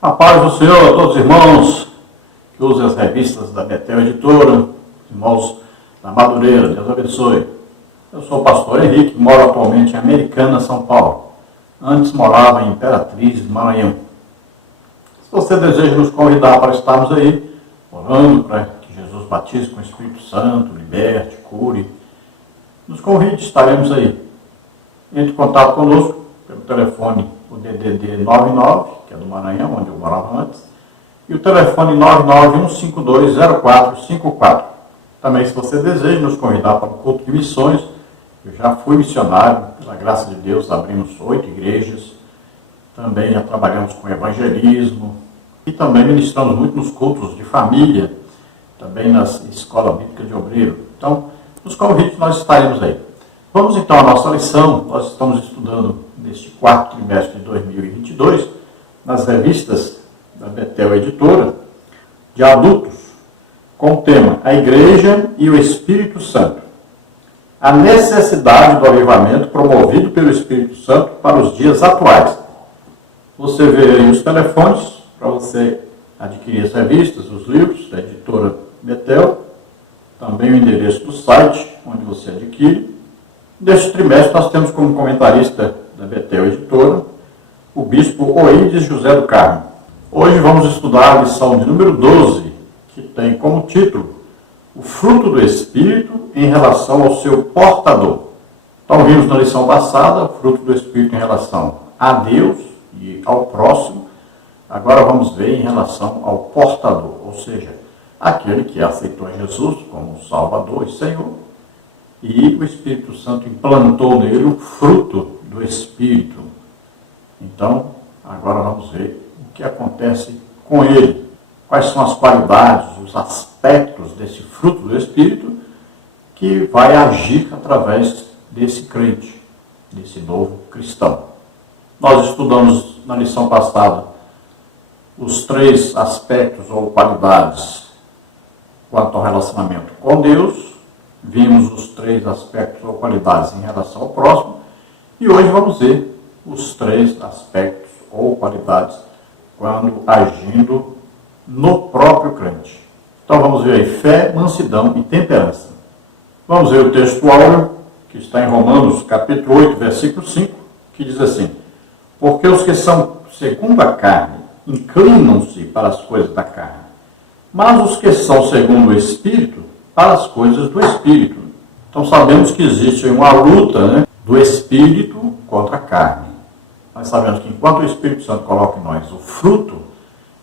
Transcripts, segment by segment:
A paz do Senhor a todos os irmãos que usem as revistas da Betel Editora, irmãos da Madureira, Deus abençoe. Eu sou o pastor Henrique, moro atualmente em Americana, São Paulo. Antes morava em Imperatriz, Maranhão. Se você deseja nos convidar para estarmos aí, orando para que Jesus batize com o Espírito Santo, liberte, cure, nos convide, estaremos aí. Entre em contato conosco pelo telefone, o DDD 99, que é do Maranhão, onde eu morava antes, e o telefone 991520454. Também, se você deseja nos convidar para o culto de missões, eu já fui missionário, pela graça de Deus, abrimos 8 igrejas, também já trabalhamos com evangelismo, e também ministramos muito nos cultos de família, também na Escola Bíblica de Obreiro. Então, nos convites nós estaremos aí. Vamos então à nossa lição. Nós estamos estudando neste quarto trimestre de 2022, nas revistas da Betel Editora, de adultos, com o tema A Igreja e o Espírito Santo. A necessidade do avivamento promovido pelo Espírito Santo para os dias atuais. Você vê aí os telefones para você adquirir as revistas, os livros da editora Betel, também o endereço do site onde você adquire. Neste trimestre nós temos como comentarista da Betel Editora o bispo Oídes José do Carmo. Hoje vamos estudar a lição de número 12, que tem como título O fruto do Espírito em relação ao seu portador. Então vimos na lição passada o fruto do Espírito em relação a Deus e ao próximo. Agora vamos ver em relação ao portador, ou seja, aquele que aceitou Jesus como Salvador e Senhor, e o Espírito Santo implantou nele o fruto do Espírito. Então, agora vamos ver o que acontece com ele. Quais são as qualidades, os aspectos desse fruto do Espírito que vai agir através desse crente, desse novo cristão. Nós estudamos na lição passada os 3 aspectos ou qualidades quanto ao relacionamento com Deus. Vimos os 3 aspectos ou qualidades em relação ao próximo. E hoje vamos ver os 3 aspectos ou qualidades quando agindo no próprio crente. Então vamos ver aí fé, mansidão e temperança. Vamos ver o texto áureo, que está em Romanos capítulo 8, versículo 5, que diz assim: Porque os que são segundo a carne inclinam-se para as coisas da carne, mas os que são segundo o Espírito, para as coisas do Espírito. Então sabemos que existe uma luta, do Espírito contra a carne. Nós sabemos que enquanto o Espírito Santo coloca em nós o fruto,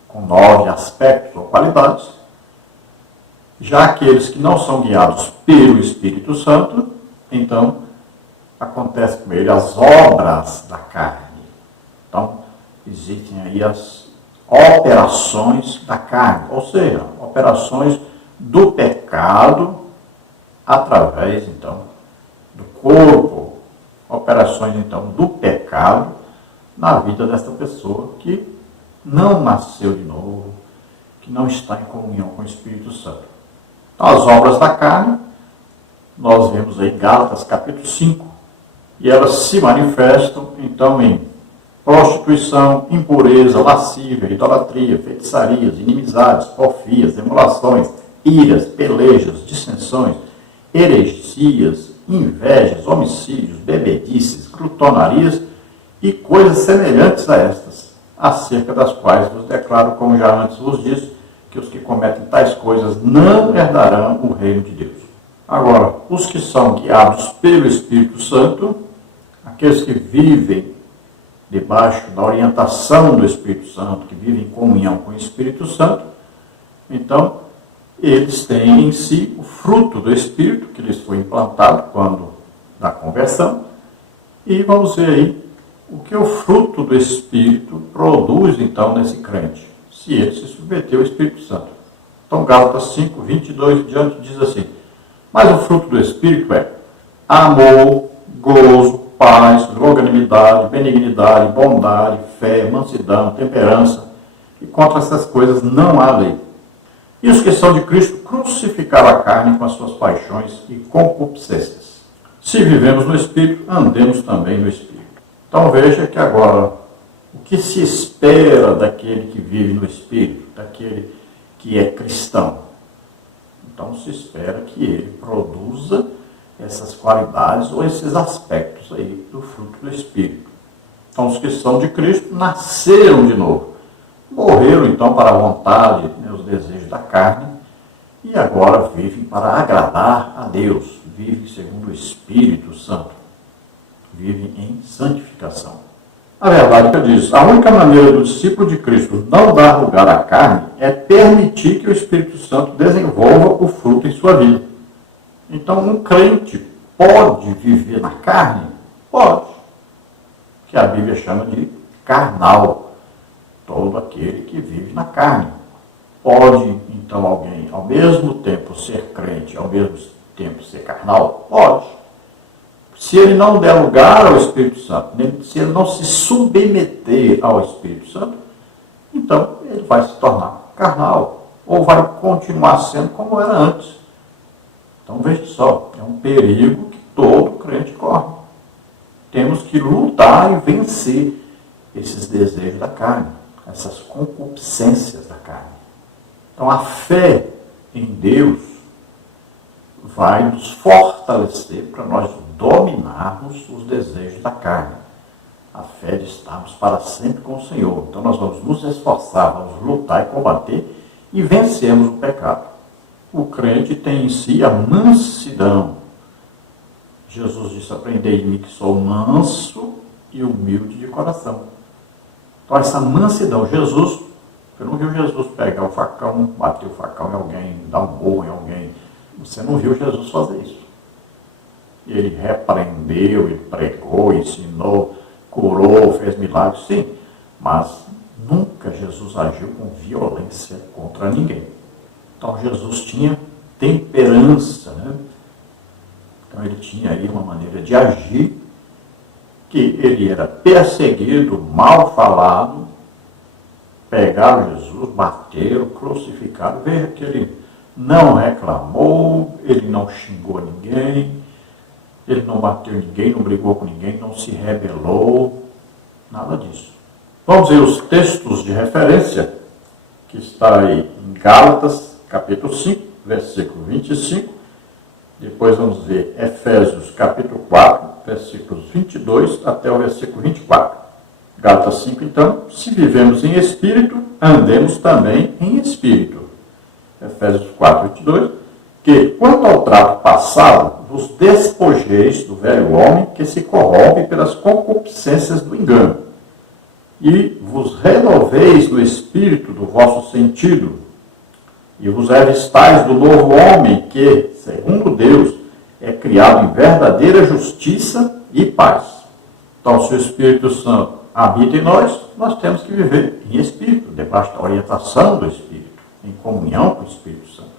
com 9 aspectos ou qualidades, já aqueles que não são guiados pelo Espírito Santo, então acontece com ele as obras da carne. Então existem aí as operações da carne, ou seja, operações do pecado através, então, do corpo, operações, então, do pecado na vida desta pessoa que não nasceu de novo, que não está em comunhão com o Espírito Santo. Então, as obras da carne, nós vemos aí Gálatas capítulo 5, e elas se manifestam, então, em prostituição, impureza, lascívia, idolatria, feitiçarias, inimizades, porfias, emulações, iras, pelejas, dissensões, heresias, invejas, homicídios, bebedices, glutonarias e coisas semelhantes a estas, acerca das quais vos declaro, como já antes vos disse, que os que cometem tais coisas não herdarão o reino de Deus. Agora, os que são guiados pelo Espírito Santo, aqueles que vivem debaixo da orientação do Espírito Santo, que vivem em comunhão com o Espírito Santo, então, eles têm em si o fruto do Espírito, que lhes foi implantado quando da conversão, e vamos ver aí o que o fruto do Espírito produz, então, nesse crente, se ele se submeteu ao Espírito Santo. Então, Gálatas 5, 22 diante diz assim: Mas o fruto do Espírito é amor, gozo, paz, longanimidade, benignidade, bondade, fé, mansidão, temperança, e contra essas coisas não há lei. E os que são de Cristo crucificaram a carne com as suas paixões e concupiscências. Se vivemos no Espírito, andemos também no Espírito. Então veja que agora O que se espera daquele que vive no Espírito, daquele que é cristão? Então se espera que ele produza essas qualidades ou esses aspectos aí do fruto do Espírito. Então os que são de Cristo nasceram de novo. Morreram então para a vontade, os desejos da carne, e agora vivem para agradar a Deus, vivem segundo o Espírito Santo, vivem em santificação. A verdade que eu disse, a única maneira do discípulo de Cristo não dar lugar à carne é permitir que o Espírito Santo desenvolva o fruto em sua vida. Então, um crente pode viver na carne? Pode. Que a Bíblia chama de carnal. Todo aquele que vive na carne. Pode, então, alguém ao mesmo tempo ser crente, ao mesmo tempo ser carnal? Pode. Se ele não der lugar ao Espírito Santo, se ele não se submeter ao Espírito Santo, então ele vai se tornar carnal, ou vai continuar sendo como era antes. Então veja só, é um perigo que todo crente corre. Temos que lutar e vencer esses desejos da carne, essas concupiscências da carne. Então a fé em Deus vai nos fortalecer para nós dominarmos os desejos da carne. A fé de estarmos para sempre com o Senhor. Então nós vamos nos esforçar, vamos lutar e combater e vencermos o pecado. O crente tem em si a mansidão. Jesus disse, aprendei de mim que sou manso e humilde de coração. Então essa mansidão, Jesus, você não viu Jesus pegar o facão, bater o facão em alguém, dar um murro em alguém. Você não viu Jesus fazer isso. Ele repreendeu, ele pregou, ensinou, curou, fez milagres, sim. Mas nunca Jesus agiu com violência contra ninguém. Então Jesus tinha temperança, né? Então ele tinha aí uma maneira de agir, que ele era perseguido, mal falado, pegaram Jesus, bateram, crucificaram. Veja que ele não reclamou, ele não xingou ninguém, ele não bateu ninguém, não brigou com ninguém, não se rebelou, nada disso. Vamos ver os textos de referência, que está aí em Gálatas, capítulo 5, versículo 25. Depois vamos ver Efésios, capítulo 4, versículos 22 até o versículo 24. Gálatas 5, então, se vivemos em espírito, andemos também em espírito. Efésios 4, 22, que, quanto ao trato passado, vos despojeis do velho homem que se corrompe pelas concupiscências do engano, e vos renoveis no espírito do vosso sentido, e vos revistais do novo homem que, segundo Deus, é criado em verdadeira justiça e paz. Então, se o Espírito Santo habita em nós, nós temos que viver em espírito, debaixo da orientação do Espírito, em comunhão com o Espírito Santo.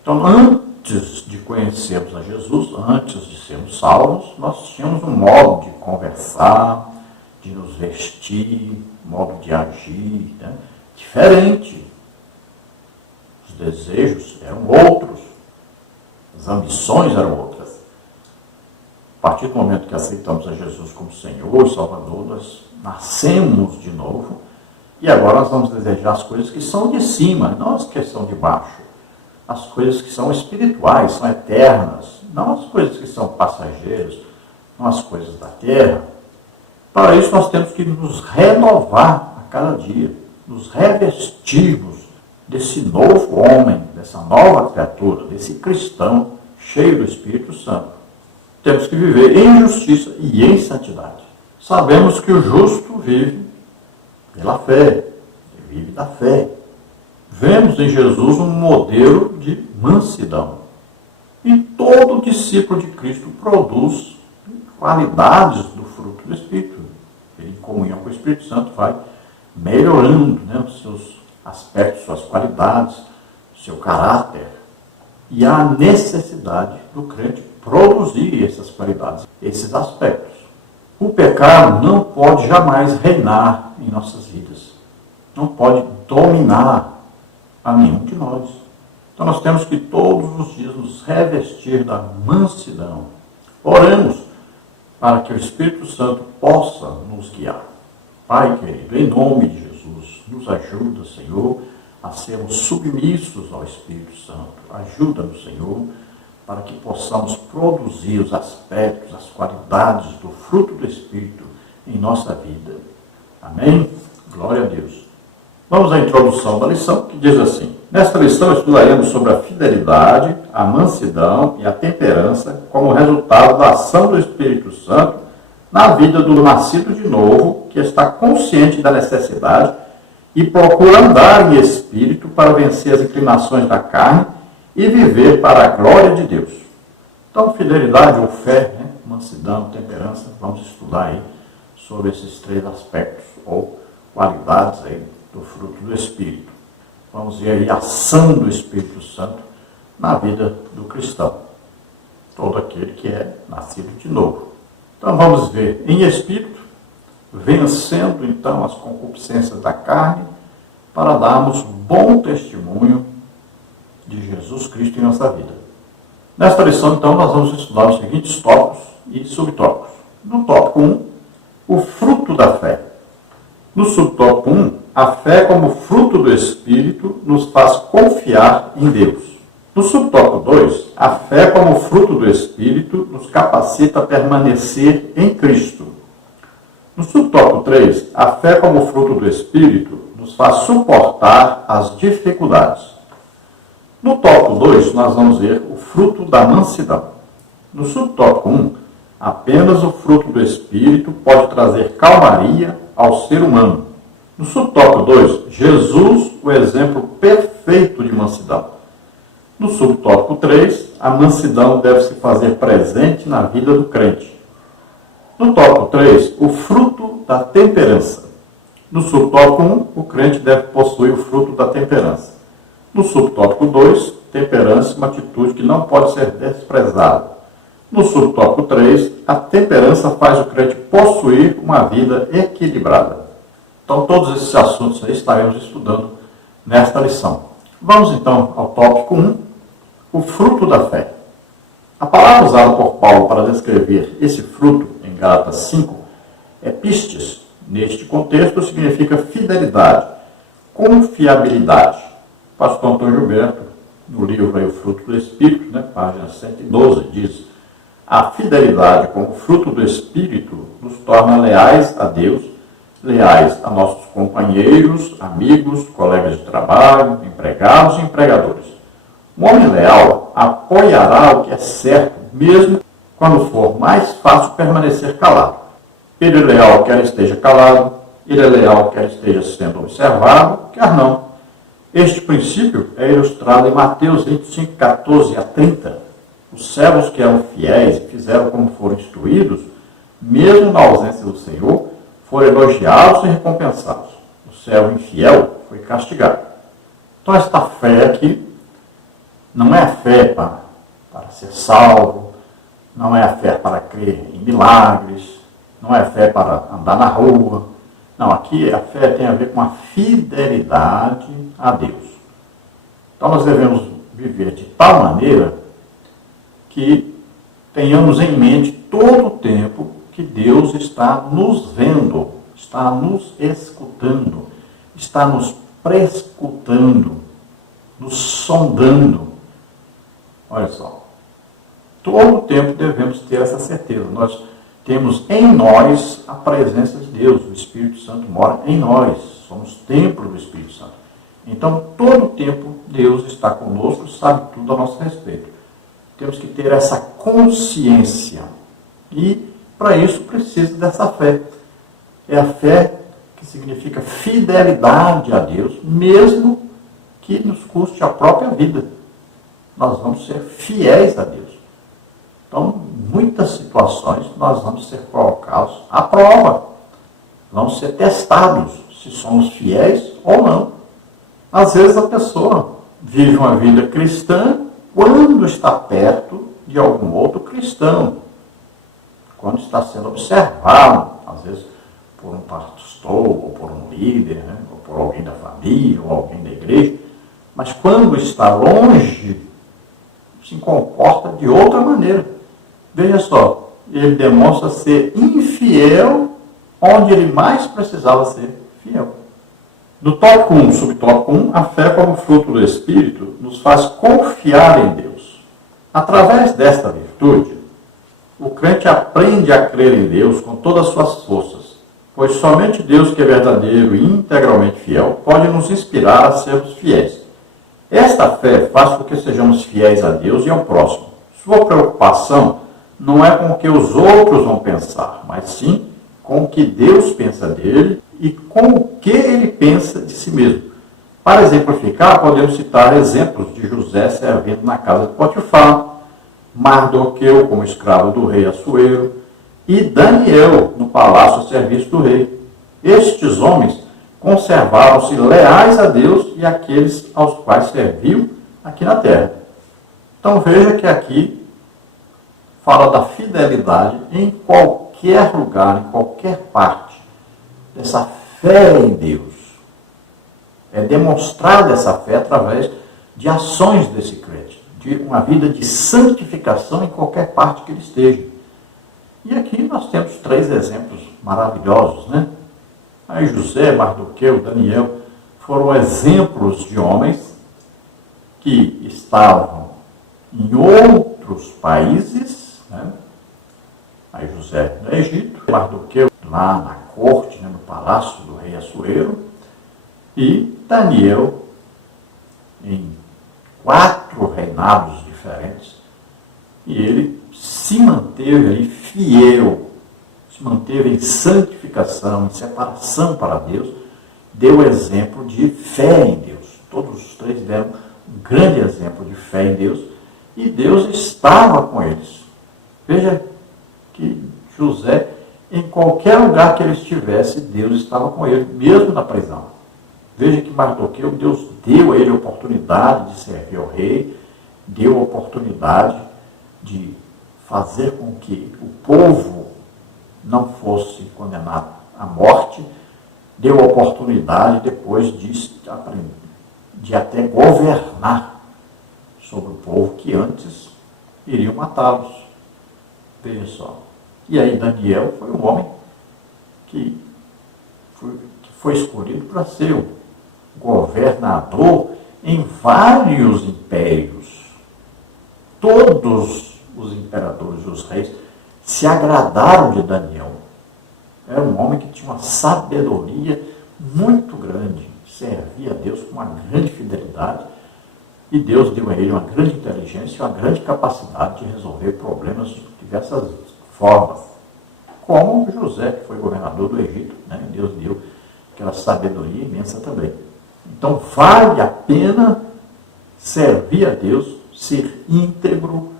Então, antes de conhecermos a Jesus, antes de sermos salvos, nós tínhamos um modo de conversar, de nos vestir, modo de agir, né? Diferente. Os desejos eram outros, as ambições eram outras. A partir do momento que aceitamos a Jesus como Senhor e Salvador, nós nascemos de novo e agora nós vamos desejar as coisas que são de cima, não as que são de baixo. As coisas que são espirituais, são eternas, não as coisas que são passageiras, não as coisas da terra. Para isso nós temos que nos renovar a cada dia, nos revestirmos desse novo homem, dessa nova criatura, desse cristão cheio do Espírito Santo. Temos que viver em justiça e em santidade. Sabemos que o justo vive pela fé, ele vive da fé. Vemos em Jesus um modelo de mansidão. E todo discípulo de Cristo produz qualidades do fruto do Espírito. Ele, em comunhão com o Espírito Santo, vai melhorando, né, os seus aspectos, suas qualidades, seu caráter. E há necessidade do crente produzir essas qualidades, esses aspectos. O pecado não pode jamais reinar em nossas vidas. Não pode dominar a nenhum de nós. Então nós temos que todos os dias nos revestir da mansidão. Oremos para que o Espírito Santo possa nos guiar. Pai querido, em nome de Jesus, nos ajuda, Senhor, a sermos submissos ao Espírito Santo. Ajuda-nos, Senhor, para que possamos produzir os aspectos, as qualidades do fruto do Espírito em nossa vida. Amém? Glória a Deus. Vamos à introdução da lição, que diz assim: nesta lição estudaremos sobre a fidelidade, a mansidão e a temperança como resultado da ação do Espírito Santo na vida do nascido de novo, que está consciente da necessidade e procura andar em espírito para vencer as inclinações da carne e viver para a glória de Deus. Então, fidelidade ou fé, mansidão, temperança, vamos estudar aí sobre esses três aspectos ou qualidades aí do fruto do Espírito. Vamos ver aí a ação do Espírito Santo na vida do cristão, todo aquele que é nascido de novo. Então vamos ver em espírito, vencendo então as concupiscências da carne, para darmos bom testemunho de Jesus Cristo em nossa vida. Nesta lição, então, nós vamos estudar os seguintes tópicos e subtópicos. No tópico 1, o fruto da fé. No subtópico 1, a fé como fruto do Espírito nos faz confiar em Deus. No subtópico 2, a fé como fruto do Espírito nos capacita a permanecer em Cristo. No subtópico 3, a fé como fruto do Espírito nos faz suportar as dificuldades. No tópico 2, nós vamos ver o fruto da mansidão. No subtópico 1, apenas o fruto do Espírito pode trazer calmaria ao ser humano. No subtópico 2, Jesus, o exemplo perfeito de mansidão. No subtópico 3, a mansidão deve se fazer presente na vida do crente. No tópico 3, o fruto da temperança. No subtópico 1, o crente deve possuir o fruto da temperança. No subtópico 2, temperança é uma atitude que não pode ser desprezada. No subtópico 3, a temperança faz o crente possuir uma vida equilibrada. Então, todos esses assuntos aí estaremos estudando nesta lição. Vamos então ao tópico 1, o fruto da fé. A palavra usada por Paulo para descrever esse fruto em Gálatas 5 é pistes. Neste contexto, significa fidelidade, confiabilidade. O pastor Antônio Gilberto, no livro aí, O Fruto do Espírito, página 112, diz: a fidelidade como fruto do Espírito nos torna leais a Deus, leais a nossos companheiros, amigos, colegas de trabalho, empregados e empregadores. Um homem leal apoiará o que é certo, mesmo quando for mais fácil permanecer calado. Ele é leal quer esteja calado, ele é leal quer esteja sendo observado, quer não. Este princípio é ilustrado em Mateus 25, 14 a 30. Os servos que eram fiéis e fizeram como foram instruídos, mesmo na ausência do Senhor, foram elogiados e recompensados. O servo infiel foi castigado. Então esta fé aqui não é a fé para ser salvo, não é a fé para crer em milagres, não é a fé para andar na rua. Não, aqui a fé tem a ver com a fidelidade a Deus. Então nós devemos viver de tal maneira que tenhamos em mente todo o tempo que Deus está nos vendo, está nos escutando, está nos prescutando, nos sondando. Olha só, todo o tempo devemos ter essa certeza. Nós temos em nós a presença de Deus, o Espírito Santo mora em nós, somos templo do Espírito Santo. Então, todo o tempo Deus está conosco, sabe tudo a nosso respeito. Temos que ter essa consciência e, para isso, precisa dessa fé. É a fé que significa fidelidade a Deus, mesmo que nos custe a própria vida. Nós vamos ser fiéis a Deus. Então, em muitas situações, nós vamos ser colocados à prova. Vamos ser testados se somos fiéis ou não. Às vezes a pessoa vive uma vida cristã quando está perto de algum outro cristão. Quando está sendo observado, às vezes por um pastor, ou por um líder, ou por alguém da família, ou alguém da igreja. Mas quando está longe, se comporta de outra maneira. Veja só, ele demonstra ser infiel onde ele mais precisava ser fiel. No tópico 1, subtópico 1, a fé como fruto do Espírito nos faz confiar em Deus. Através desta virtude, o crente aprende a crer em Deus com todas as suas forças, pois somente Deus, que é verdadeiro e integralmente fiel, pode nos inspirar a sermos fiéis. Esta fé faz com que sejamos fiéis a Deus e ao próximo. Sua preocupação não é com o que os outros vão pensar, mas sim com o que Deus pensa dele e com o que ele pensa de si mesmo. Para exemplificar, podemos citar exemplos de José servindo na casa de Potifar, Mardoqueu como escravo do rei Assuero e Daniel no palácio a serviço do rei. Estes homens conservaram-se leais a Deus e àqueles aos quais serviu aqui na terra. Então veja que aqui fala da fidelidade em qualquer lugar, em qualquer parte, dessa fé em Deus. É demonstrada essa fé através de ações desse crente, de uma vida de santificação em qualquer parte que ele esteja. E aqui nós temos 3 exemplos maravilhosos, né? Aí José, Mardoqueu, Daniel foram exemplos de homens que estavam em outros países, né? Aí José no Egito, Mardoqueu lá na corte, né, no palácio do rei Assuero, e Daniel em 4 reinados diferentes. E ele se manteve ali fiel, se manteve em santificação, em separação para Deus, deu exemplo de fé em Deus. Todos os 3 deram um grande exemplo de fé em Deus, e Deus estava com eles. Veja que José, em qualquer lugar que ele estivesse, Deus estava com ele, mesmo na prisão. Veja que Mardoqueu, Deus deu a ele a oportunidade de servir ao rei, deu a oportunidade de fazer com que o povo não fosse condenado à morte, deu a oportunidade depois de até governar sobre o povo que antes iriam matá-los. Veja só. E aí Daniel foi um homem que foi escolhido para ser o governador em vários impérios. Todos os imperadores e os reis se agradaram de Daniel. Era um homem que tinha uma sabedoria muito grande, servia a Deus com uma grande fidelidade, e Deus deu a ele uma grande inteligência e uma grande capacidade de resolver problemas de diversas formas. Como José, que foi governador do Egito, né? Deus deu aquela sabedoria imensa também. Então vale a pena servir a Deus, ser íntegro,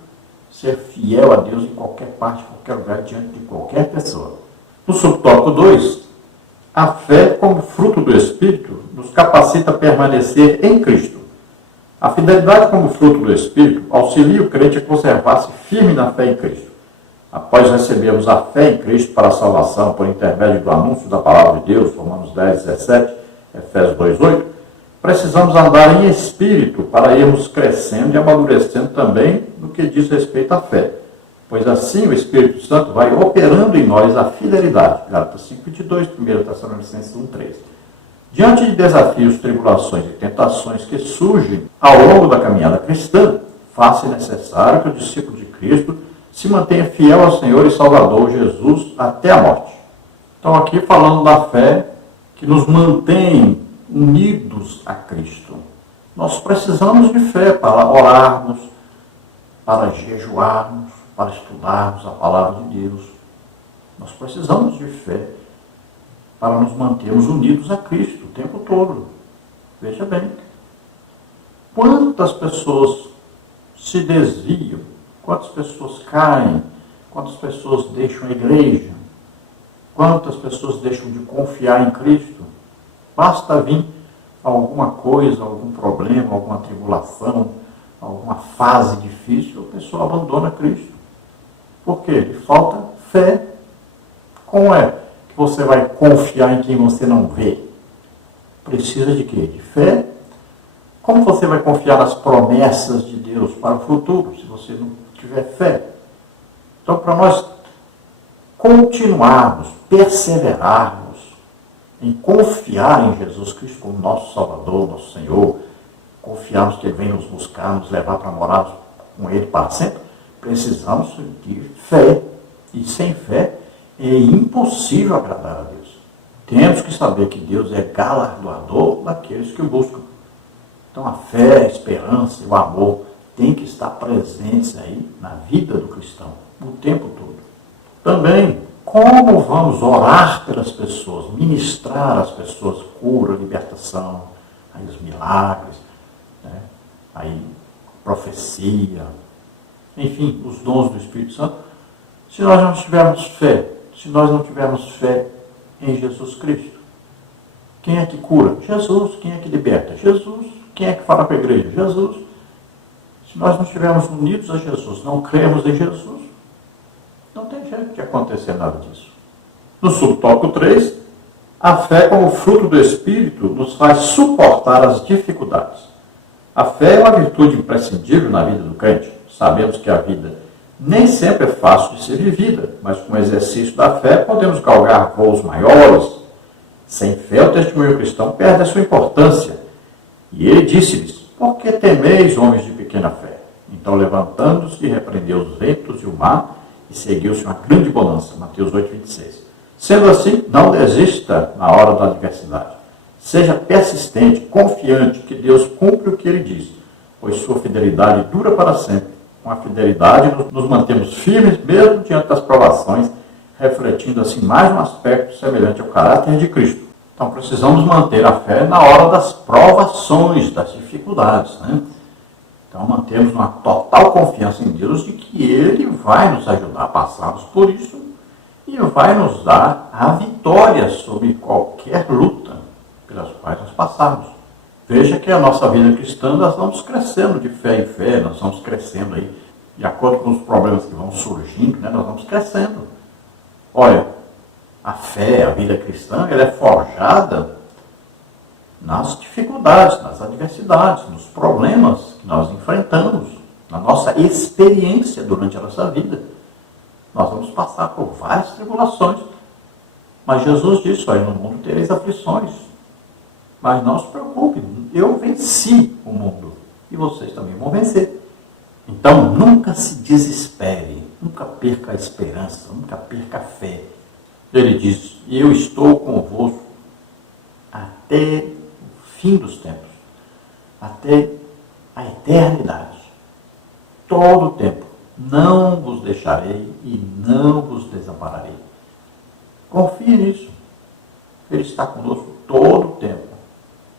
ser fiel a Deus em qualquer parte, em qualquer lugar, diante de qualquer pessoa. No subtópico 2, a fé como fruto do Espírito nos capacita a permanecer em Cristo. A fidelidade como fruto do Espírito auxilia o crente a conservar-se firme na fé em Cristo. Após recebermos a fé em Cristo para a salvação por intermédio do anúncio da palavra de Deus, Romanos 10, 17, Efésios 2, 8, precisamos andar em espírito para irmos crescendo e amadurecendo também no que diz respeito à fé, pois assim o Espírito Santo vai operando em nós a fidelidade. Gálatas 5:22, 1 Tessalonicenses 1:3. Diante de desafios, tribulações e tentações que surgem ao longo da caminhada cristã, faz-se necessário que o discípulo de Cristo se mantenha fiel ao Senhor e Salvador Jesus até a morte. Então aqui falando da fé que nos mantém unidos a Cristo. Nós precisamos de fé para orarmos, para jejuarmos, para estudarmos a palavra de Deus. Nós precisamos de fé para nos mantermos unidos a Cristo o tempo todo. Veja bem, quantas pessoas se desviam, quantas pessoas caem, quantas pessoas deixam a igreja, quantas pessoas deixam de confiar em Cristo. Basta vir alguma coisa, algum problema, alguma tribulação, alguma fase difícil, a pessoa abandona Cristo. Por quê? Lhe falta fé. Como é que você vai confiar em quem você não vê? Precisa de quê? De fé. Como você vai confiar nas promessas de Deus para o futuro, se você não tiver fé? Então, para nós continuarmos, perseverarmos em confiar em Jesus Cristo como nosso Salvador, nosso Senhor, confiarmos que Ele vem nos buscar, nos levar para morar com Ele para sempre, precisamos de fé. E sem fé é impossível agradar a Deus. Temos que saber que Deus é galardoador daqueles que o buscam. Então a fé, a esperança e o amor têm que estar presentes aí na vida do cristão, o tempo todo. Também, como vamos orar pelas pessoas, ministrar às pessoas cura, libertação, aí os milagres, né? Aí profecia, enfim, os dons do Espírito Santo, se nós não tivermos fé, se nós não tivermos fé em Jesus Cristo? Quem é que cura? Jesus. Quem é que liberta? Jesus. Quem é que fala para a igreja? Jesus. Se nós não estivermos unidos a Jesus, não cremos em Jesus, não tem jeito de acontecer nada disso. No subtópico 3, a fé como fruto do Espírito nos faz suportar as dificuldades. A fé é uma virtude imprescindível na vida do crente. Sabemos que a vida nem sempre é fácil de ser vivida, mas com o exercício da fé podemos galgar voos maiores. Sem fé, o testemunho cristão perde a sua importância. E ele disse-lhes: por que temeis, homens de pequena fé? Então, levantando-se, repreendeu os ventos e o mar, e seguiu-se uma grande bonança. Mateus 8, 26. Sendo assim, não desista na hora da adversidade. Seja persistente, confiante que Deus cumpre o que Ele diz, pois sua fidelidade dura para sempre. Com a fidelidade, nos mantemos firmes mesmo diante das provações, refletindo assim mais um aspecto semelhante ao caráter de Cristo. Então precisamos manter a fé na hora das provações, das dificuldades, né? Então mantemos uma total confiança em Deus de que Ele vai nos ajudar a passarmos por isso e vai nos dar a vitória sobre qualquer luta pelas quais nós passarmos. Veja que a nossa vida cristã, nós vamos crescendo de fé em fé, nós vamos crescendo aí, de acordo com os problemas que vão surgindo, né, nós vamos crescendo. Olha, a fé, a vida cristã, ela é forjada nas dificuldades, nas adversidades, nos problemas que nós enfrentamos, na nossa experiência durante a nossa vida. Nós vamos passar por várias tribulações, mas Jesus disse: olha, no mundo tereis aflições, mas não se preocupe, eu venci o mundo e vocês também vão vencer. Então, nunca se desespere, nunca perca a esperança, nunca perca a fé. Ele diz: eu estou convosco até o fim dos tempos, até a eternidade. Todo o tempo. Não vos deixarei e não vos desampararei. Confie nisso. Ele está conosco todo o tempo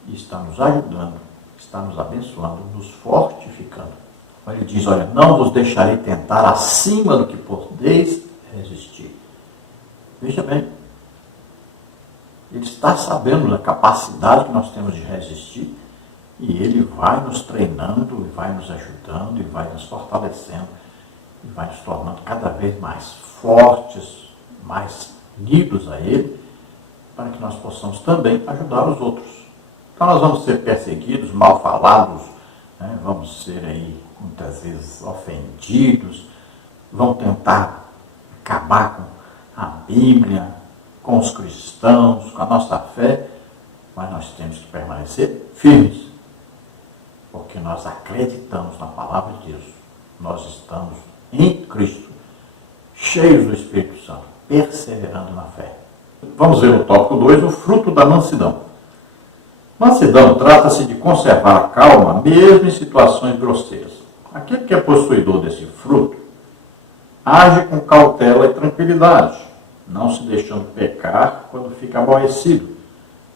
e está nos ajudando, está nos abençoando, nos fortificando. Ele diz: olha, não vos deixarei tentar acima do que podeis resistir. Veja bem, Ele está sabendo da capacidade que nós temos de resistir e Ele vai nos treinando, e vai nos ajudando, e vai nos fortalecendo, e vai nos tornando cada vez mais fortes, mais unidos a Ele, para que nós possamos também ajudar os outros. Então nós vamos ser perseguidos, mal falados, né? Vamos ser aí muitas vezes ofendidos, vão tentar acabar com a Bíblia, com os cristãos, com a nossa fé, mas nós temos que permanecer firmes, porque nós acreditamos na palavra de Deus. Nós estamos em Cristo, cheios do Espírito Santo, perseverando na fé. Vamos ver o tópico 2, o fruto da mansidão. Mansidão trata-se de conservar a calma mesmo em situações grosseiras. Aquele que é possuidor desse fruto age com cautela e tranquilidade, não se deixando pecar quando fica aborrecido.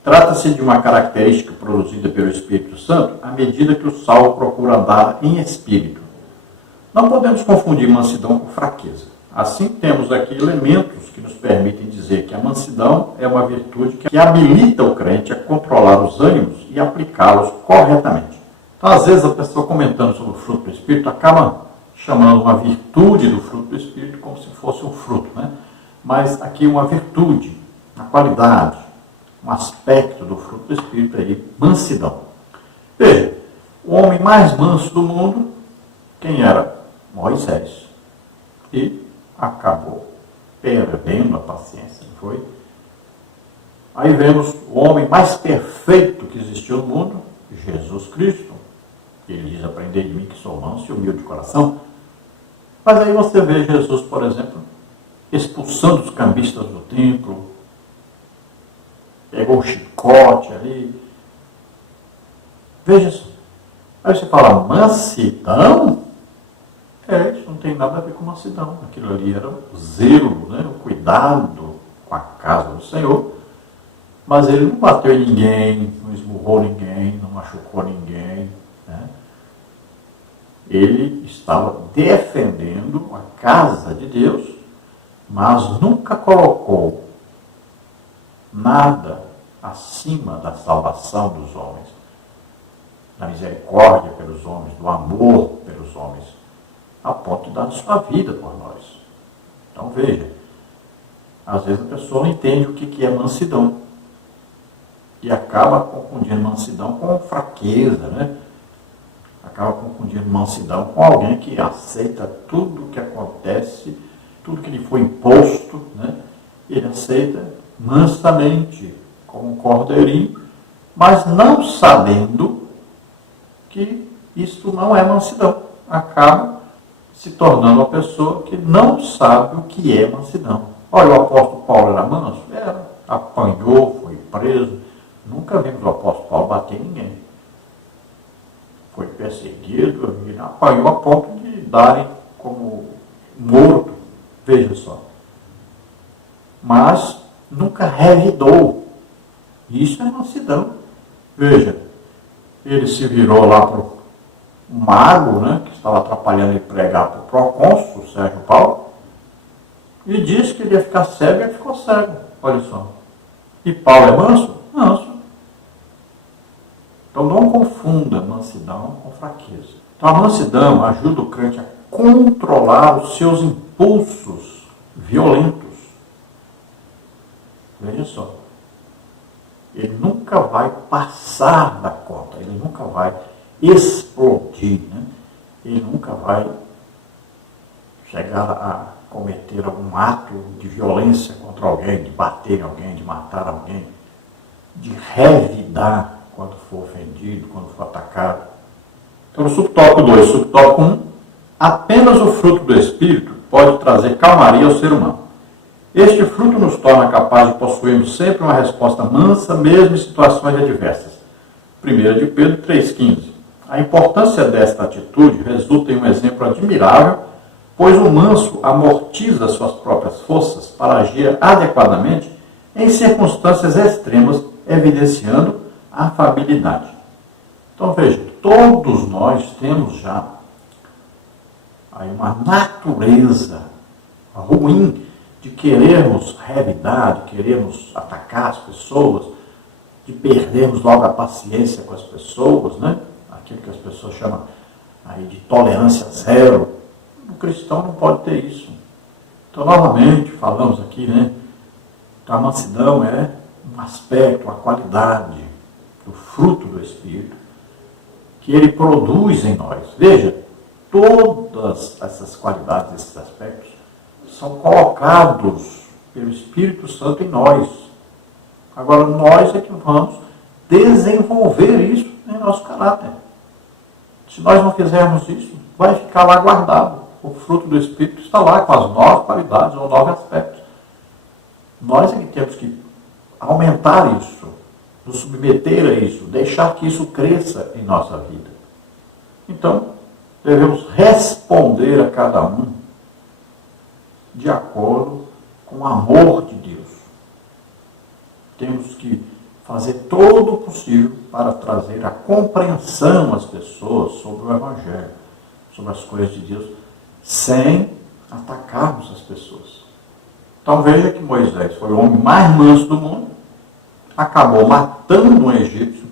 Trata-se de uma característica produzida pelo Espírito Santo à medida que o salvo procura andar em espírito. Não podemos confundir mansidão com fraqueza. Assim, temos aqui elementos que nos permitem dizer que a mansidão é uma virtude que habilita o crente a controlar os ânimos e aplicá-los corretamente. Então, às vezes, a pessoa comentando sobre o fruto do Espírito acaba chamando uma virtude do fruto do Espírito como se fosse um fruto, né? Mas aqui uma virtude, uma qualidade, um aspecto do fruto do Espírito aí, mansidão. Veja, o homem mais manso do mundo, quem era? Moisés. E acabou perdendo a paciência, não foi? Aí vemos o homem mais perfeito que existiu no mundo, Jesus Cristo. Ele diz, aprendei de mim que sou manso e humilde de coração. Mas aí você vê Jesus, por exemplo, expulsando os cambistas do templo, pegou o chicote ali. Veja isso. Aí você fala, mansidão? Isso não tem nada a ver com mansidão. Aquilo ali era o zelo, né? O cuidado com a casa do Senhor. Mas ele não bateu em ninguém, não esmurrou ninguém, não machucou ninguém, né? Ele estava defendendo a casa de Deus, mas nunca colocou nada acima da salvação dos homens, da misericórdia pelos homens, do amor pelos homens, a ponto de dar sua vida por nós. Então veja, às vezes a pessoa não entende o que é mansidão e acaba confundindo mansidão com fraqueza, né? Acaba confundindo mansidão com alguém que aceita tudo o que acontece, tudo que lhe foi imposto, né? Ele aceita mansamente, como um cordeirinho, mas não sabendo que isto não é mansidão. Acaba se tornando uma pessoa que não sabe o que é mansidão. Olha, o apóstolo Paulo era manso? Era. Apanhou, foi preso. Nunca vimos o apóstolo Paulo bater em ninguém. Foi perseguido, ele apanhou a ponto de darem como morto. Veja só. Mas nunca revidou. Isso é mansidão. Veja, ele se virou lá para o mago, né, que estava atrapalhando ele pregar para o procônsul, Sérgio Paulo, e disse que ele ia ficar cego e ele ficou cego. Olha só. E Paulo é manso? Manso. Então não confunda mansidão com fraqueza. Então a mansidão ajuda o crente a controlar os seus impulsos violentos. Veja só. Ele nunca vai passar da conta, ele nunca vai explodir, né? Ele nunca vai chegar a cometer algum ato de violência contra alguém, de bater em alguém, de matar alguém, de revidar quando for ofendido, quando for atacado. Então, no subtópico 2, subtópico 1, apenas o fruto do Espírito pode trazer calmaria ao ser humano. Este fruto nos torna capazes de possuirmos sempre uma resposta mansa, mesmo em situações adversas. 1 de Pedro 3,15. A importância desta atitude resulta em um exemplo admirável, pois o manso amortiza suas próprias forças para agir adequadamente em circunstâncias extremas, evidenciando a afabilidade. Então veja, todos nós temos já aí uma natureza ruim de querermos revidar, de querermos atacar as pessoas, de perdermos logo a paciência com as pessoas, né? Aquilo que as pessoas chamam aí de tolerância zero. O cristão não pode ter isso. Então, novamente, falamos aqui, né? Que a mansidão é um aspecto, uma qualidade do fruto do Espírito que ele produz em nós. Veja, todas essas qualidades, esses aspectos, são colocados pelo Espírito Santo em nós. Agora, nós é que vamos desenvolver isso em nosso caráter. Se nós não fizermos isso, vai ficar lá guardado. O fruto do Espírito está lá com as 9 qualidades ou 9 aspectos. Nós é que temos que aumentar isso, nos submeter a isso, deixar que isso cresça em nossa vida. Então, devemos responder a cada um de acordo com o amor de Deus. Temos que fazer todo o possível para trazer a compreensão às pessoas sobre o Evangelho, sobre as coisas de Deus, sem atacarmos as pessoas. Então veja que Moisés foi o homem mais manso do mundo, acabou matando um egípcio,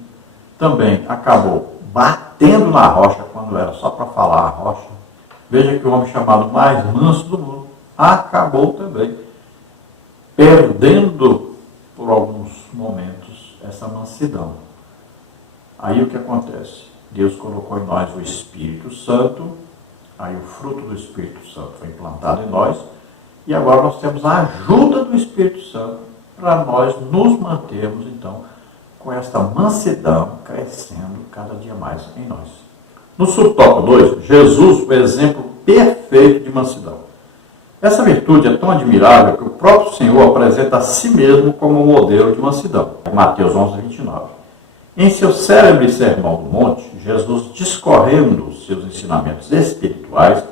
também acabou batendo na rocha, quando era só para falar a rocha. Veja que o homem chamado mais manso do mundo acabou também perdendo por alguns momentos essa mansidão. Aí o que acontece? Deus colocou em nós o Espírito Santo, aí o fruto do Espírito Santo foi implantado em nós, E agora nós temos a ajuda do Espírito Santo para nós nos mantermos, então, com esta mansidão crescendo cada dia mais em nós. No subtópico 2, Jesus, o exemplo perfeito de mansidão. Essa virtude é tão admirável que o próprio Senhor apresenta a si mesmo como modelo de mansidão. Mateus 11, 29. Em seu célebre Sermão do Monte, Jesus, discorrendo os seus ensinamentos espirituais,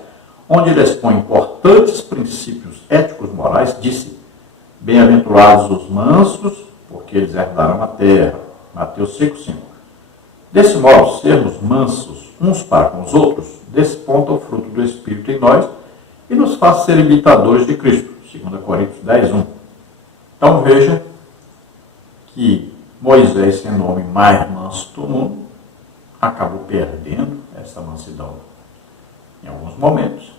onde ele expõe importantes princípios éticos morais, disse: bem-aventurados os mansos, porque eles herdarão a terra. Mateus 5,5. Desse modo, sermos mansos uns para com os outros, desponta o fruto do Espírito em nós e nos faz ser imitadores de Cristo. 2 Coríntios 10:1. Então veja que Moisés, sendo o homem mais manso do mundo, acabou perdendo essa mansidão em alguns momentos.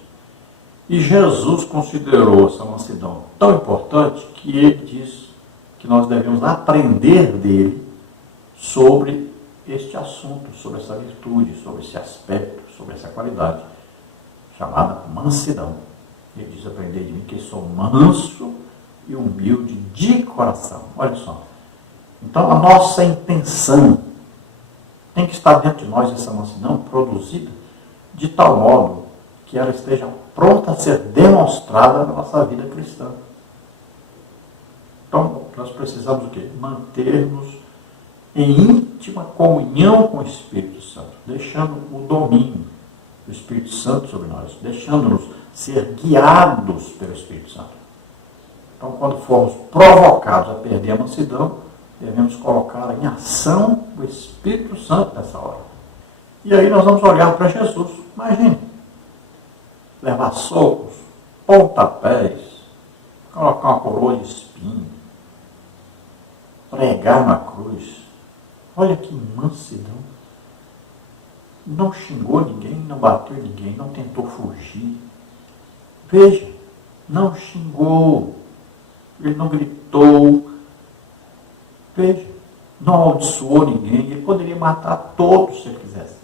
E Jesus considerou essa mansidão tão importante que ele diz que nós devemos aprender dele sobre este assunto, sobre essa virtude, sobre esse aspecto, sobre essa qualidade, chamada mansidão. Ele diz: aprendei de mim que sou manso e humilde de coração. Olha só. Então a nossa intenção tem que estar dentro de nós, essa mansidão produzida de tal modo que ela esteja pronta a ser demonstrada na nossa vida cristã. Então, nós precisamos o quê? Manter-nos em íntima comunhão com o Espírito Santo, deixando o domínio do Espírito Santo sobre nós, deixando-nos ser guiados pelo Espírito Santo. Então, quando formos provocados a perder a mansidão, devemos colocar em ação o Espírito Santo nessa hora. E aí nós vamos olhar para Jesus. Imagine, levar socos, pontapés, colocar uma coroa de espinho, pregar na cruz. Olha que mansidão. Não xingou ninguém, não bateu ninguém, não tentou fugir. Veja, não xingou, ele não gritou. Veja, não amaldiçoou ninguém, ele poderia matar todos se ele quisesse.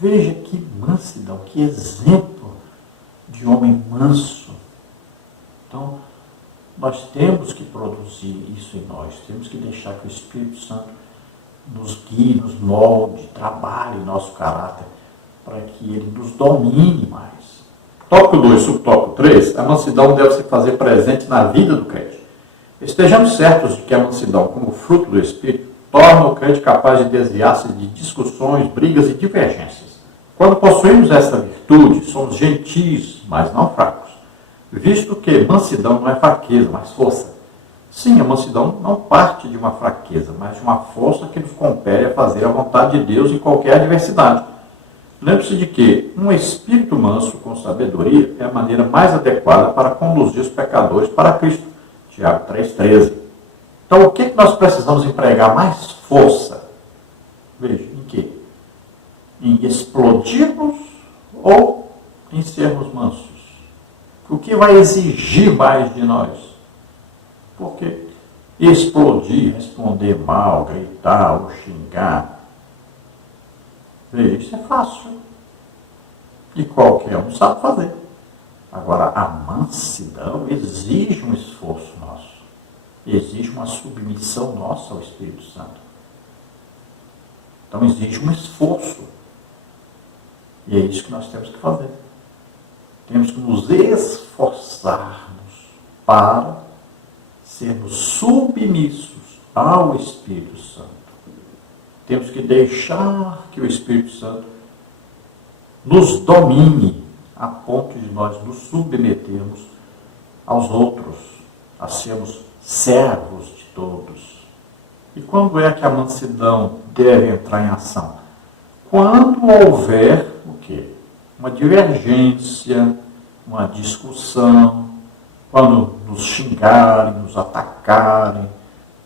Veja que mansidão, que exemplo de homem manso. Então, nós temos que produzir isso em nós, temos que deixar que o Espírito Santo nos guie, nos molde, trabalhe em nosso caráter, para que ele nos domine mais. Tópico 2, subtópico 3, a mansidão deve se fazer presente na vida do crente. Estejamos certos de que a mansidão, como fruto do Espírito, torna o crente capaz de desviar-se de discussões, brigas e divergências. Quando possuímos essa virtude, somos gentis, mas não fracos, visto que mansidão não é fraqueza, mas força. Sim, a mansidão não parte de uma fraqueza, mas de uma força que nos compele a fazer a vontade de Deus em qualquer adversidade. Lembre-se de que um espírito manso com sabedoria é a maneira mais adequada para conduzir os pecadores para Cristo. Tiago 3,13. Então, o que nós precisamos empregar mais força? Veja, em quê? Em explodirmos ou em sermos mansos? O que vai exigir mais de nós? Porque explodir, responder mal, gritar ou xingar, veja, isso é fácil. E qualquer um sabe fazer. Agora, a mansidão exige um esforço nosso. Exige uma submissão nossa ao Espírito Santo. Então, exige um esforço. E é isso que nós temos que fazer. Temos que nos esforçarmos para sermos submissos ao Espírito Santo. Temos que deixar que o Espírito Santo nos domine a ponto de nós nos submetermos aos outros, a sermos servos de todos. E quando é que a mansidão deve entrar em ação? Quando houver o quê? Uma divergência, uma discussão, quando nos xingarem, nos atacarem,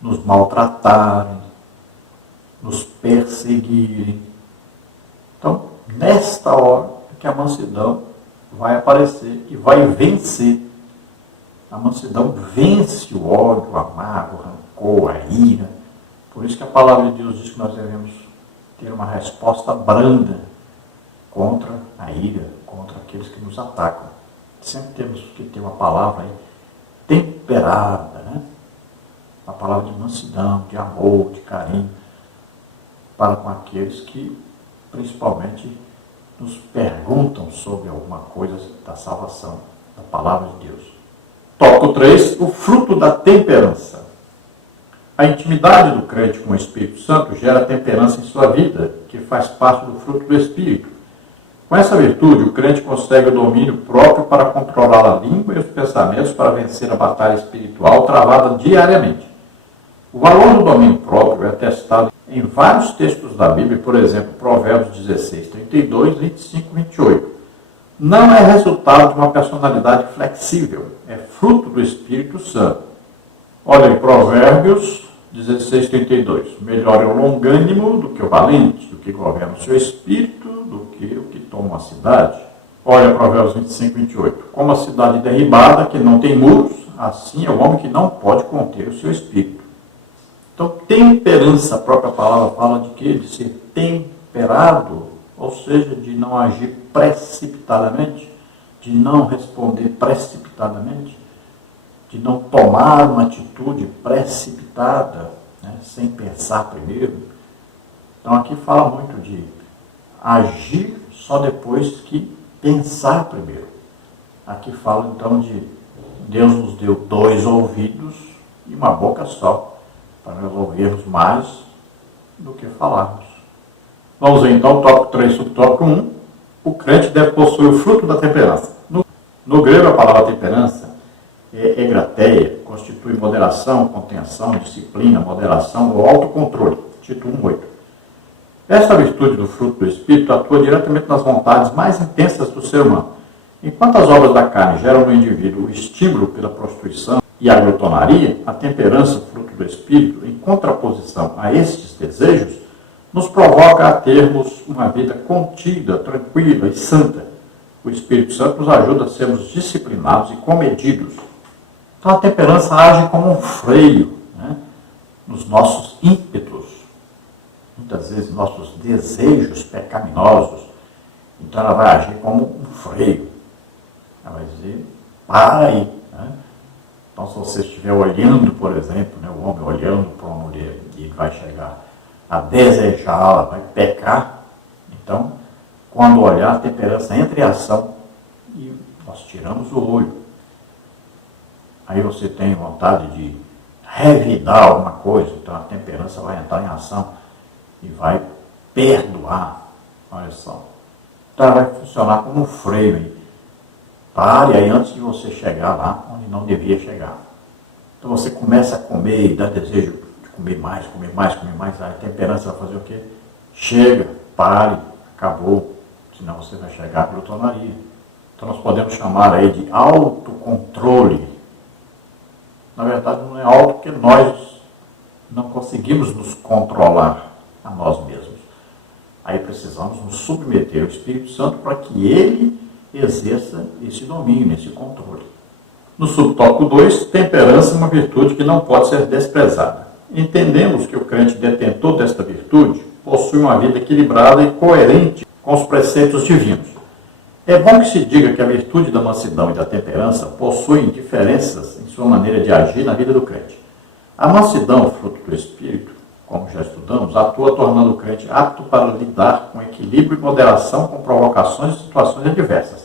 nos maltratarem, nos perseguirem. Então, nesta hora que a mansidão vai aparecer e vai vencer. A mansidão vence o ódio, o amargo, o rancor, a ira. Por isso que a palavra de Deus diz que nós devemos ter uma resposta branda contra a ira, contra aqueles que nos atacam. sempre temos que ter uma palavra aí temperada, né? Uma palavra de mansidão, de amor, de carinho, para com aqueles que, principalmente, nos perguntam sobre alguma coisa da salvação, da palavra de Deus. Tópico 3, o fruto da temperança. A intimidade do crente com o Espírito Santo gera temperança em sua vida, que faz parte do fruto do Espírito. Com essa virtude, o crente consegue o domínio próprio para controlar a língua e os pensamentos para vencer a batalha espiritual travada diariamente. O valor do domínio próprio é atestado em vários textos da Bíblia, por exemplo, Provérbios 16, 32, 25, 28. Não é resultado de uma personalidade flexível, é fruto do Espírito Santo. Olha em Provérbios 16, 32. Melhor é o longânimo do que o valente, do que governa o seu espírito, do que o que toma a cidade. Olha Provérbios 25, 28. Como a cidade derribada, que não tem muros, assim é o homem que não pode conter o seu espírito. Então, temperança, a própria palavra fala de quê? De ser temperado, ou seja, de não agir precipitadamente, de não responder precipitadamente, de não tomar uma atitude precipitada, né, sem pensar primeiro. Então, aqui fala muito de agir só depois que pensar primeiro. Aqui fala, então, de Deus nos deu 2 ouvidos e uma boca só, para nós ouvirmos mais do que falarmos. Vamos ver então, tópico 3, subtópico 1. O crente deve possuir o fruto da temperança. No grego, a palavra temperança é egrateia, constitui moderação, contenção, disciplina, moderação ou autocontrole. Título 1:8. Esta virtude do fruto do Espírito atua diretamente nas vontades mais intensas do ser humano. Enquanto as obras da carne geram no indivíduo o estímulo pela prostituição e a glutonaria, a temperança, fruto do Espírito, em contraposição a estes desejos, nos provoca a termos uma vida contida, tranquila e santa. O Espírito Santo nos ajuda a sermos disciplinados e comedidos. Então a temperança age como um freio, né, nos nossos ímpetos, muitas vezes nossos desejos pecaminosos. Então ela vai agir como um freio. Ela vai dizer, para aí. Né? Então se você estiver olhando, por exemplo, né, o homem olhando para uma mulher e vai chegar a desejá-la, vai pecar, então, quando olhar, a temperança entra em ação e nós tiramos o olho. Aí você tem vontade de revidar alguma coisa, então a temperança vai entrar em ação e vai perdoar. Olha só. Então ela vai funcionar como um freio aí. Pare aí antes de você chegar lá onde não devia chegar. Então você começa a comer e dá desejo de comer mais, comer mais, comer mais. Aí a temperança vai fazer o quê? Chega, pare, acabou. Senão você vai chegar à glutonaria. Então nós podemos chamar aí de autocontrole. Na verdade não é auto porque nós não conseguimos nos controlar a nós mesmos. Aí precisamos nos submeter ao Espírito Santo para que ele exerça esse domínio, esse controle. No subtópico 2, temperança é uma virtude que não pode ser desprezada. Entendemos que o crente detentor desta virtude possui uma vida equilibrada e coerente com os preceitos divinos. É bom que se diga que a virtude da mansidão e da temperança possuem diferenças em sua maneira de agir na vida do crente. A mansidão, fruto do Espírito, como já estudamos, atua tornando o crente apto para lidar com equilíbrio e moderação com provocações e situações adversas.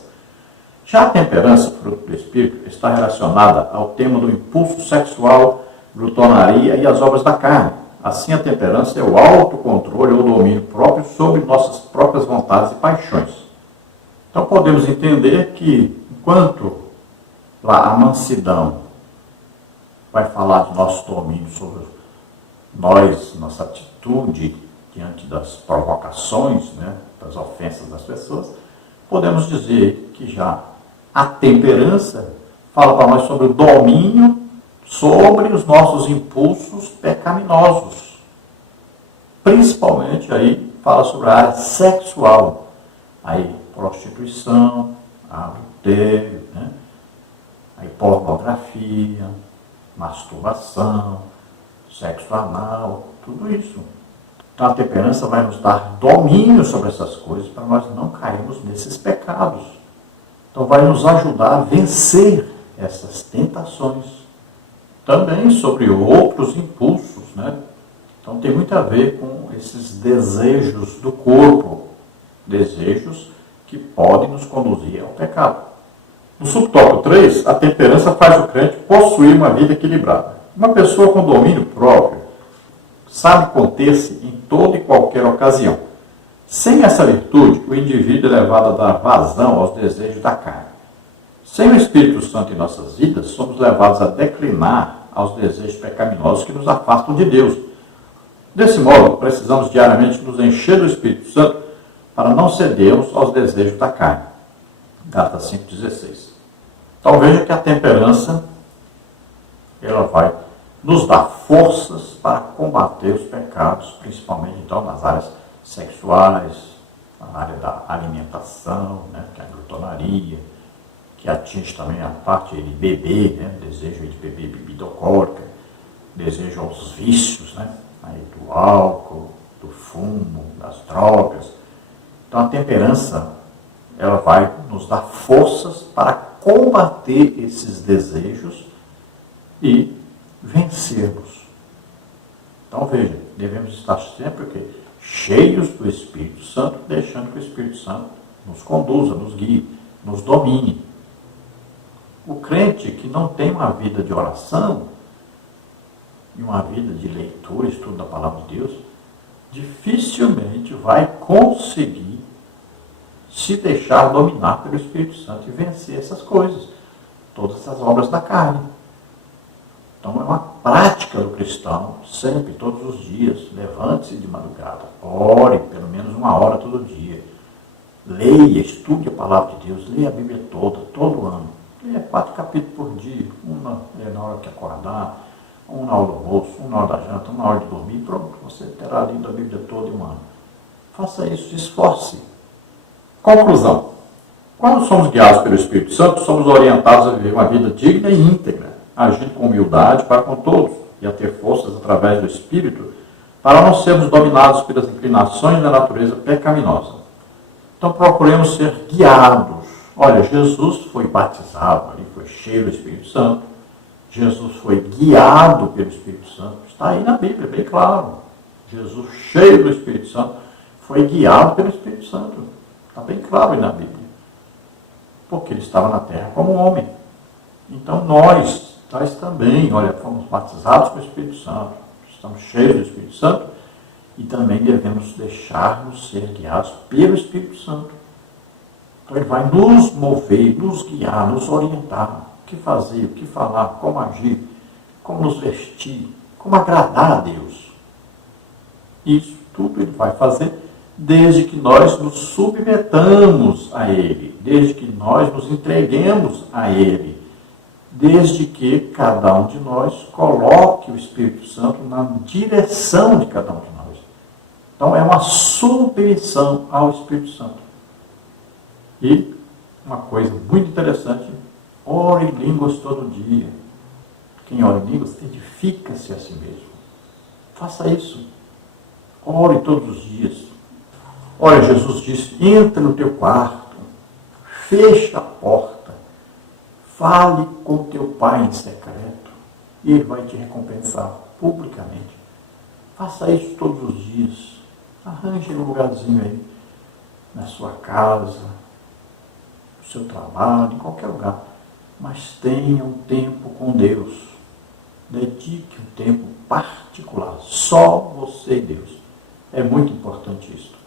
Já a temperança, fruto do Espírito, está relacionada ao tema do impulso sexual, glutonaria e as obras da carne. Assim, a temperança é o autocontrole ou domínio próprio sobre nossas próprias vontades e paixões. Então, podemos entender que, enquanto lá a mansidão vai falar do nosso domínio sobre nós, nossa atitude diante das provocações, né, das ofensas das pessoas, podemos dizer que já a temperança fala para nós sobre o domínio sobre os nossos impulsos pecaminosos. Principalmente aí fala sobre a área sexual. Aí prostituição, adultério, né? Aí pornografia, masturbação, sexo anal, tudo isso. Então a temperança vai nos dar domínio sobre essas coisas para nós não cairmos nesses pecados. Então vai nos ajudar a vencer essas tentações. Também sobre outros impulsos, né? Então tem muito a ver com esses desejos do corpo, desejos que podem nos conduzir ao pecado. No subtópico 3, a temperança faz o crente possuir uma vida equilibrada. Uma pessoa com domínio próprio sabe conter-se em toda e qualquer ocasião. Sem essa virtude, o indivíduo é levado a dar vazão aos desejos da carne. Sem o Espírito Santo em nossas vidas, somos levados a declinar aos desejos pecaminosos que nos afastam de Deus. Desse modo, precisamos diariamente nos encher do Espírito Santo para não cedermos aos desejos da carne. Gálatas 5,16. Então veja que a temperança ela vai nos dar forças para combater os pecados, principalmente então nas áreas sexuais, na área da alimentação, né, que é a glutonaria, que atinge também a parte de beber, né, desejo de beber bebida alcoólica, desejo aos vícios, né, aí do álcool, do fumo, das drogas. Então a temperança ela vai nos dar forças para combater esses desejos e vencermos. Então veja, devemos estar sempre o quê? Cheios do Espírito Santo, deixando que o Espírito Santo nos conduza, nos guie, nos domine. O crente que não tem uma vida de oração e uma vida de leitura, estudo da palavra de Deus, dificilmente vai conseguir se deixar dominar pelo Espírito Santo e vencer essas coisas, todas essas obras da carne. Então é uma prática do cristão, sempre, todos os dias. Levante-se de madrugada, ore pelo menos 1 hora todo dia. Leia, estude a palavra de Deus, leia a Bíblia toda, todo ano. Leia 4 capítulos por dia, uma na hora que acordar, um na hora do almoço, um na hora da janta, um na hora de dormir. Pronto, você terá lido a Bíblia toda em 1 ano. Faça isso, esforce. Conclusão. Quando somos guiados pelo Espírito Santo, somos orientados a viver uma vida digna e íntegra, agindo com humildade para com todos e a ter forças através do Espírito para não sermos dominados pelas inclinações da natureza pecaminosa. Então procuremos ser guiados. Olha, Jesus foi batizado, ali foi cheio do Espírito Santo. Jesus foi guiado pelo Espírito Santo. Está aí na Bíblia, bem claro. Jesus, cheio do Espírito Santo, foi guiado pelo Espírito Santo. Está bem claro aí na Bíblia. Porque ele estava na terra como homem. Então nós também, olha, fomos batizados com o Espírito Santo. Estamos cheios do Espírito Santo e também devemos deixar-nos ser guiados pelo Espírito Santo. Então ele vai nos mover, nos guiar, nos orientar. O que fazer, o que falar, como agir, como nos vestir, como agradar a Deus. Isso tudo ele vai fazer desde que nós nos submetamos a Ele, desde que nós nos entreguemos a Ele, desde que cada um de nós coloque o Espírito Santo na direção de cada um de nós. Então é uma submissão ao Espírito Santo. E uma coisa muito interessante, ore em línguas todo dia. Quem ora em línguas edifica-se a si mesmo. Faça isso. Ore todos os dias. Olha, Jesus disse, entra no teu quarto, fecha a porta, fale com teu pai em secreto, e ele vai te recompensar publicamente. Faça isso todos os dias. Arranje um lugarzinho aí, na sua casa, no seu trabalho, em qualquer lugar. Mas tenha um tempo com Deus. Dedique um tempo particular, só você e Deus. É muito importante isso.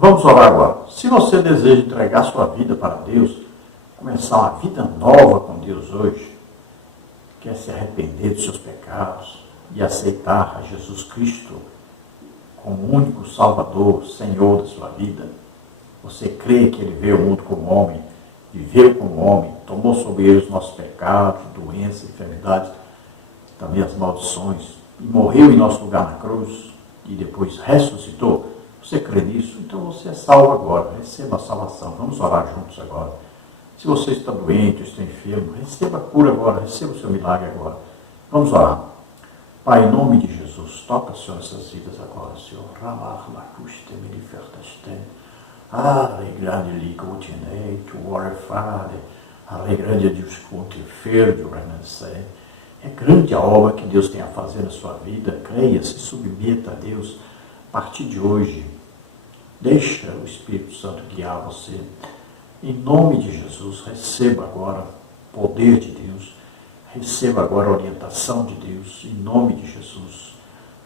Vamos orar agora. Se você deseja entregar sua vida para Deus, começar uma vida nova com Deus hoje, quer se arrepender dos seus pecados e aceitar a Jesus Cristo como único Salvador, Senhor da sua vida, você crê que Ele veio ao mundo como homem, viveu como homem, tomou sobre Ele os nossos pecados, doenças, enfermidades, também as maldições, e morreu em nosso lugar na cruz, e depois ressuscitou. Você crê nisso? Então você é salvo agora. Receba a salvação. Vamos orar juntos agora. Se você está doente, está enfermo, receba a cura agora. Receba o seu milagre agora. Vamos orar. Pai, em nome de Jesus, toca, Senhor, essas vidas agora, Senhor. Alegrande lì continei, tu vuole fare, alegrande Deus com te ferro, renascer. É grande a obra que Deus tem a fazer na sua vida. Creia, se submeta a Deus a partir de hoje. Deixa o Espírito Santo guiar você. Em nome de Jesus, receba agora o poder de Deus. Receba agora a orientação de Deus. Em nome de Jesus.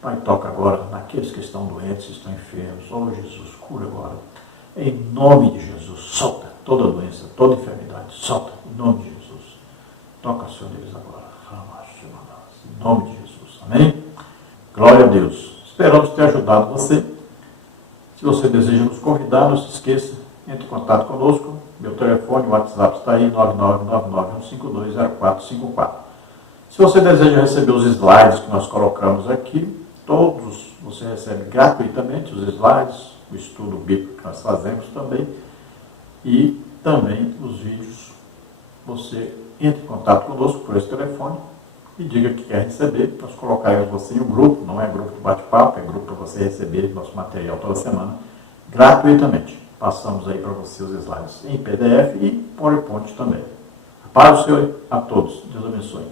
Pai, toca agora naqueles que estão doentes, estão enfermos. Oh, Jesus, cura agora. Em nome de Jesus, solta toda doença, toda enfermidade. Solta, em nome de Jesus. Toca, Senhor Deus, agora. Em nome de Jesus. Amém? Glória a Deus. Esperamos ter ajudado você. Se você deseja nos convidar, não se esqueça, entre em contato conosco. Meu telefone, o WhatsApp está aí, 99991520454. Se você deseja receber os slides que nós colocamos aqui, todos você recebe gratuitamente os slides, o estudo bíblico que nós fazemos também, e também os vídeos. Você entre em contato conosco por esse telefone e diga que quer receber. Nós colocaremos você em um grupo, não é grupo de bate-papo, é grupo para você receber nosso material toda semana, gratuitamente. Passamos aí para você os slides em PDF e PowerPoint também. A paz do Senhor a todos. Deus abençoe.